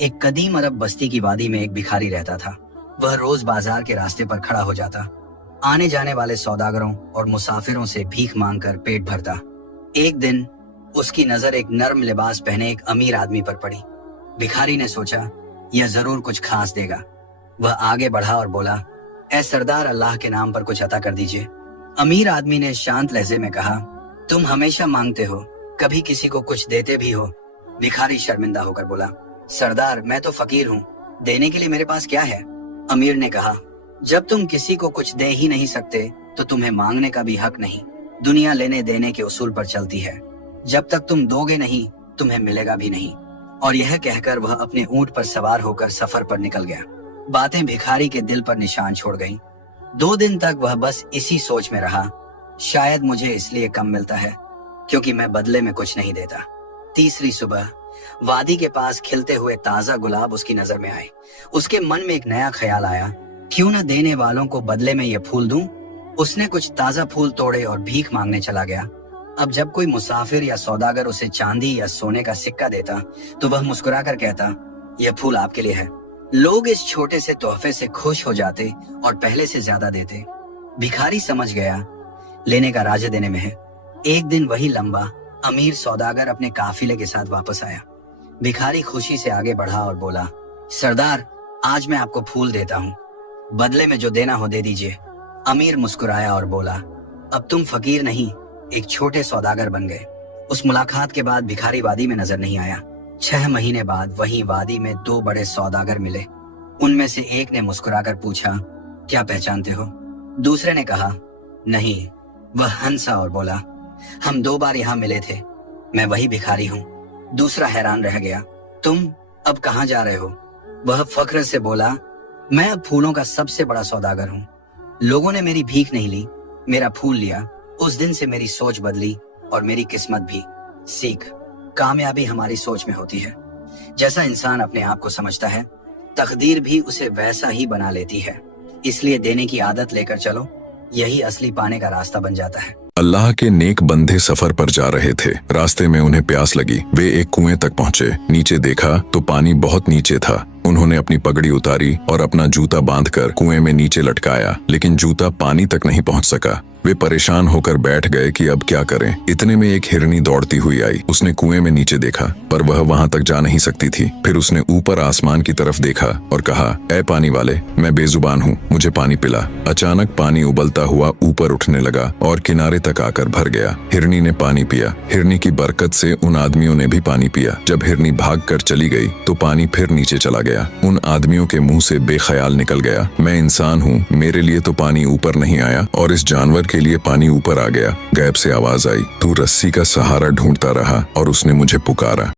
एक कदीम अरब बस्ती की वादी में एक भिखारी रहता था। वह रोज बाजार के रास्ते पर खड़ा हो जाता, आने जाने वाले सौदागरों और मुसाफिरों से भीख मांगकर पेट भरता। एक दिन उसकी नजर एक नर्म लिबास पहने एक अमीर आदमी पर पड़ी। भिखारी ने सोचा, यह जरूर कुछ खास देगा। वह आगे बढ़ा और बोला, ऐ सरदार, अल्लाह के नाम पर कुछ अता कर दीजिए। अमीर आदमी ने शांत लहजे में कहा, तुम हमेशा मांगते हो, कभी किसी को कुछ देते भी हो। भिखारी शर्मिंदा होकर बोला, सरदार, मैं तो फकीर हूँ, देने के लिए मेरे पास क्या है। अमीर ने कहा, जब तुम किसी को कुछ दे ही नहीं सकते तो तुम्हें मांगने का भी हक नहीं। दुनिया लेने देने के उसूल पर चलती है। जब तक तुम दोगे नहीं, तुम्हें मिलेगा भी नहीं। और यह कहकर वह अपने ऊंट पर सवार होकर सफर पर निकल गया। बातें भिखारी के दिल पर निशान छोड़ गईं। 2 दिन तक वह बस इसी सोच में रहा, शायद मुझे इसलिए कम मिलता है क्योंकि मैं बदले में कुछ नहीं देता। तीसरी सुबह वादी के पास खिलते हुए ताजा गुलाब उसकी नजर में आए। उसके मन में एक नया ख्याल आया, क्यों न देने वालों को बदले में ये फूल दूं। उसने कुछ ताजा फूल तोड़े और भीख मांगने चला गया। अब जब कोई मुसाफिर या सौदागर उसे चांदी या सोने का सिक्का देता तो वह मुस्कुराकर कहता, यह फूल आपके लिए है। लोग इस छोटे से तोहफे से खुश हो जाते और पहले से ज्यादा देते। भिखारी समझ गया, लेने का राज देने में है। एक दिन वही लंबा अमीर सौदागर अपने काफिले के साथ वापस आया। भिखारी खुशी से आगे बढ़ा और बोला, सरदार, आज मैं आपको फूल देता हूँ, बदले में जो देना हो दे दीजिए। अमीर मुस्कुराया और बोला, अब तुम फकीर नहीं, एक छोटे सौदागर बन गए। उस मुलाकात के बाद भिखारी वादी में नजर नहीं आया। 6 महीने बाद वही वादी में 2 बड़े सौदागर मिले। उनमें से एक ने मुस्कुराकर पूछा, क्या पहचानते हो? दूसरे ने कहा, नहीं। वह हंसा और बोला, हम 2 बार यहाँ मिले थे, मैं वही भिखारी हूँ। दूसरा हैरान रह गया, तुम अब कहाँ जा रहे हो? वह फख्र से बोला, मैं अब फूलों का सबसे बड़ा सौदागर हूँ। लोगों ने मेरी भीख नहीं ली, मेरा फूल लिया। उस दिन से मेरी सोच बदली और मेरी किस्मत भी। सीख, कामयाबी हमारी सोच में होती है। जैसा इंसान अपने आप को समझता है, तकदीर भी उसे वैसा ही बना लेती है। इसलिए देने की आदत लेकर चलो, यही असली पाने का रास्ता बन जाता है। अल्लाह के नेक बंदे सफर पर जा रहे थे। रास्ते में उन्हें प्यास लगी। वे एक कुएं तक पहुंचे। नीचे देखा तो पानी बहुत नीचे था। उन्होंने अपनी पगड़ी उतारी और अपना जूता बांधकर कुएं में नीचे लटकाया, लेकिन जूता पानी तक नहीं पहुंच सका। वे परेशान होकर बैठ गए कि अब क्या करें। इतने में एक हिरनी दौड़ती हुई आई। उसने कुएं में नीचे देखा, पर वह वहां तक जा नहीं सकती थी। फिर उसने ऊपर आसमान की तरफ देखा और कहा, ऐ पानी वाले, मैं बेजुबान हूँ, मुझे पानी पिला। अचानक पानी उबलता हुआ ऊपर उठने लगा और किनारे तक आकर भर गया। हिरनी ने पानी पिया। हिरनी की बरकत से उन आदमियों ने भी पानी पिया। जब हिरनी भागकर चली गई तो पानी फिर नीचे चला गया। उन आदमियों के मुंह से बेख्याल निकल गया, मैं इंसान हूँ, मेरे लिए तो पानी ऊपर नहीं आया और इस जानवर के लिए पानी ऊपर आ गया। गैब से आवाज आई, तू रस्सी का सहारा ढूंढता रहा और उसने मुझे पुकारा।